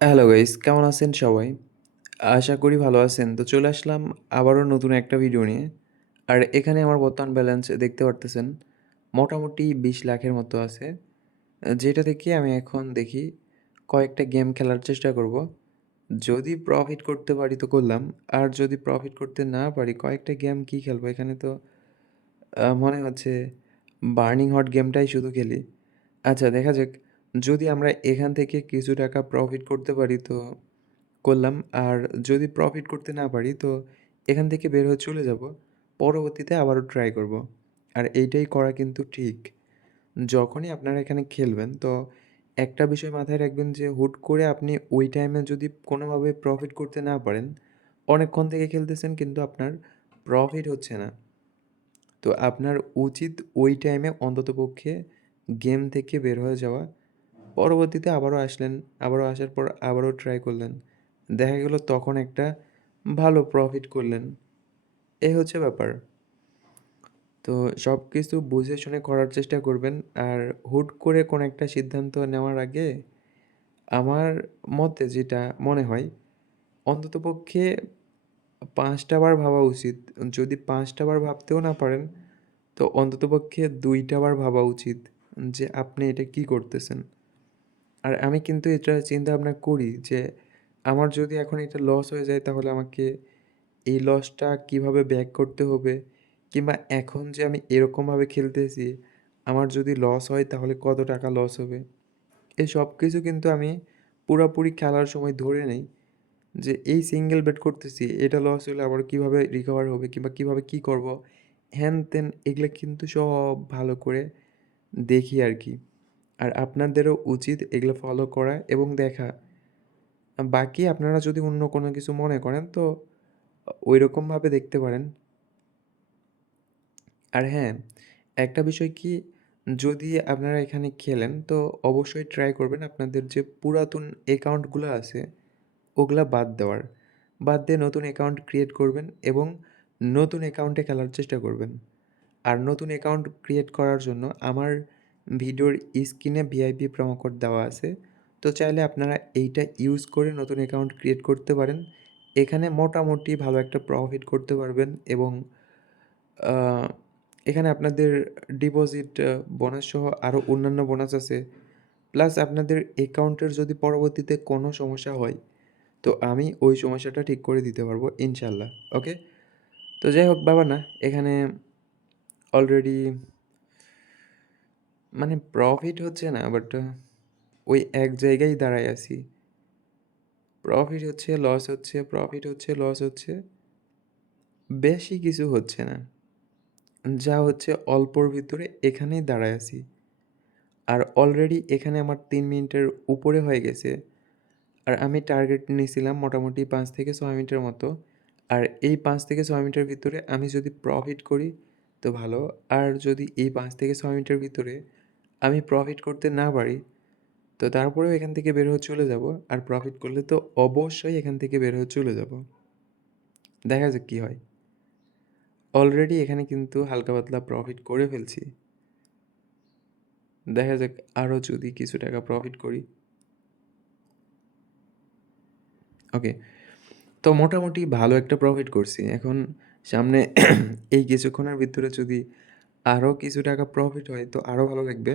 Hello guys, কেমন আছেন সবাই? আশা করি ভালো আছেন। তো চলে আসলাম আবারও নতুন একটা ভিডিও নিয়ে। আর এখানে আমার বর্তমান ব্যালেন্স দেখতে পারতেছেন মোটামুটি ২০ লাখের মতো আছে। যেটা থেকে আমি এখন দেখি কয়েকটা গেম খেলার চেষ্টা করব। যদি প্রফিট করতে পারি তো করলাম। আর যদি প্রফিট করতে না পারি কয়েকটা গেম কি খেলবো? এখানে তো মনে হচ্ছে বার্নিং হট গেমটাই শুধু খেলি। আচ্ছা দেখা যাক যদি আমরা এখান থেকে কিছু টাকা প্রফিট করতে পারি তো করলাম। আর যদি প্রফিট করতে না পারি তো এখান থেকে বের হয়ে চলে যাব। পরবর্তীতে আবারও ট্রাই করব। আর এইটাই করা কিন্তু ঠিক। যখনই আপনারা এখানে খেলবেন তো একটা বিষয় মাথায় রাখবেন যে হুট করে আপনি ওই টাইমে যদি কোনোভাবে প্রফিট করতে না পারেন, অনেকক্ষণ থেকে খেলতেছেন কিন্তু আপনার প্রফিট হচ্ছে না। তো আপনার উচিত ওই টাইমে অন্ততপক্ষে গেম থেকে বের হয়ে যাওয়া। পরবর্তীতে আবারও আসলেন, আবারও আসার পর আবারও ট্রাই করলেন। দেখা গেল তখন একটা ভালো প্রফিট করলেন। এই হচ্ছে ব্যাপার। তো সব কিছু বুঝে শুনে করার চেষ্টা করবেন। আর হুট করে কোনো একটা সিদ্ধান্ত নেওয়ার আগে আমার মতে যেটা মনে হয় অন্ততপক্ষে ৫ টা বার ভাবা উচিত। যদি ৫ টা বার ভাবতেও না পারেন তো অন্ততপক্ষে ২ টা বার ভাবা উচিত যে আপনি এটা কি করতেছেন। আর আমি কিন্তু এটা চিন্তাভাবনা করি যে আমার যদি এখন এটা লস হয়ে যায় তাহলে আমাকে এই লসটা কিভাবে ব্যাক করতে হবে, কিংবা এখন যে আমি এরকমভাবে খেলতেছি আমার যদি লস হয় তাহলে কত টাকা লস হবে। এই সব কিছু কিন্তু আমি পুরাপুরি খেলার সময় ধরে নেই যে এই সিঙ্গেল বেট করতেছি এটা লস হলে আবার কিভাবে রিকভার হবে কিংবা কিভাবে কি করব, হ্যান ত্যান এগুলো কিন্তু সব ভালো করে দেখি আর কি। আর আপনাদেরও উচিত এগুলো ফলো করা এবং দেখা। বাকি আপনারা যদি অন্য কোনো কিছু মনে করেন তো ঐরকমভাবে দেখতে পারেন। আর হ্যাঁ, একটা বিষয় কি, যদি আপনারা এখানে খেলেন তো অবশ্যই ট্রাই করবেন আপনাদের যে পুরাতন অ্যাকাউন্টগুলো আছে ওগুলা বাদ দেওয়ার। বাদ দিয়ে নতুন অ্যাকাউন্ট ক্রিয়েট করবেন এবং নতুন অ্যাকাউন্টে খেলার চেষ্টা করবেন। আর নতুন অ্যাকাউন্ট ক্রিয়েট করার জন্য আমার ভিডিওর স্ক্রিনে ভিআইপি প্রোমো কোড দেওয়া আছে। তো চাইলে আপনারা এইটা ইউজ করে নতুন অ্যাকাউন্ট ক্রিয়েট করতে পারেন। এখানে মোটামুটি ভালো একটা প্রফিট করতে পারবেন এবং আ এখানে আপনাদের ডিপোজিট বোনাস সহ আরও অন্যান্য বোনাস আছে। প্লাস আপনাদের অ্যাকাউন্টের যদি পরবর্তীতে কোনো সমস্যা হয়, তো আমি ওই সমস্যাটা ঠিক করে দিতে পারবো ইনশাআল্লাহ। ওকে? তো যাই হোক বাবা না, এখানে অলরেডি মানে প্রফিট হচ্ছে না বাট ওই এক জায়গায় দাঁড়ায় আছি। প্রফিট হচ্ছে, লস হচ্ছে, প্রফিট হচ্ছে, লস হচ্ছে। বেশি কিছু হচ্ছে না। যা হচ্ছে অল্পর ভিতরে এখানেই দাঁড়ায় আছি। আর অলরেডি এখানে আমার ৩ মিনিটের উপরে হয়ে গেছে। আর আমি টার্গেট নিছিলাম মোটামুটি ৫ থেকে ৬ মিনিটের মতো। আর এই ৫ থেকে ৬ মিনিটের ভিতরে আমি যদি প্রফিট করি তো ভালো। আর যদি এই ৫ থেকে ৬ মিনিটের ভিতরে আমি প্রফিট করতে না পারি তো তারপরেও এখান থেকে বের হয়ে চলে যাব। আর প্রফিট করলে তো অবশ্যই এখান থেকে বের হয়ে চলে যাব। দেখা যাক কি হয়। অলরেডি এখানে কিন্তু হালকা পাতলা প্রফিট করে ফেলছি। দেখা যাক আরও যদি কিছু টাকা প্রফিট করি। ওকে। তো মোটামুটি ভালো একটা প্রফিট করছি। এখন সামনে এই কিছুক্ষণের ভিতরে যদি আরও কিছু টাকা প্রফিট হয় তো আরও ভালো লাগবে।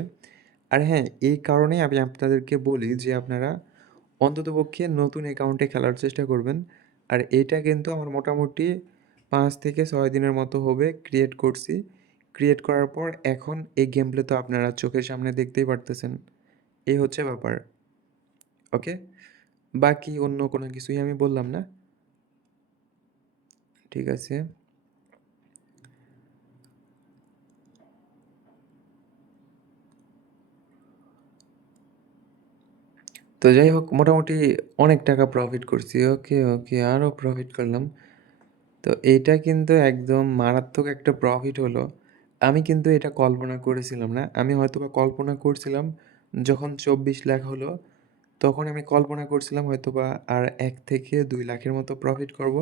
আর হ্যাঁ, এই কারণেই আমি আপনাদেরকে বলি যে আপনারা অন্ততপক্ষে নতুন অ্যাকাউন্টে খেলার চেষ্টা করবেন। আর এইটা কিন্তু আমার মোটামুটি ৫ থেকে ৬ দিনের মতো হবে ক্রিয়েট করছি। ক্রিয়েট করার পর এখন এই গেম প্লে তো আপনারা চোখের সামনে দেখতেই পারতেছেন। এই হচ্ছে ব্যাপার। ওকে? বাকি অন্য কোনো কিছুই আমি বললাম না। ঠিক আছে? তো যাই হোক মোটামুটি অনেক টাকা প্রফিট করছি। ওকে, ওকে আরও প্রফিট করলাম। তো এইটা কিন্তু একদম মারাত্মক একটা প্রফিট হলো। আমি কিন্তু এটা কল্পনা করেছিলাম না। আমি হয়তোবা কল্পনা করছিলাম যখন ২৪ লাখ হলো, তখন আমি কল্পনা করছিলাম হয়তোবা আর ১ থেকে ২ লাখের মতো প্রফিট করব।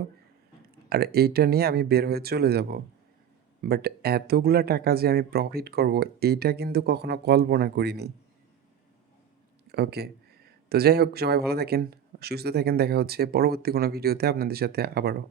আর এইটা নিয়ে আমি বের হয়ে চলে যাব। বাট এতগুলা টাকা যে আমি প্রফিট করব এইটা কিন্তু কখনো কল্পনা করিনি। ওকে। তো যাই হোক সবাই ভালো থাকেন, সুস্থ থাকেন। দেখা হচ্ছে পরবর্তী কোনো ভিডিওতে আপনাদের সাথে আবারও।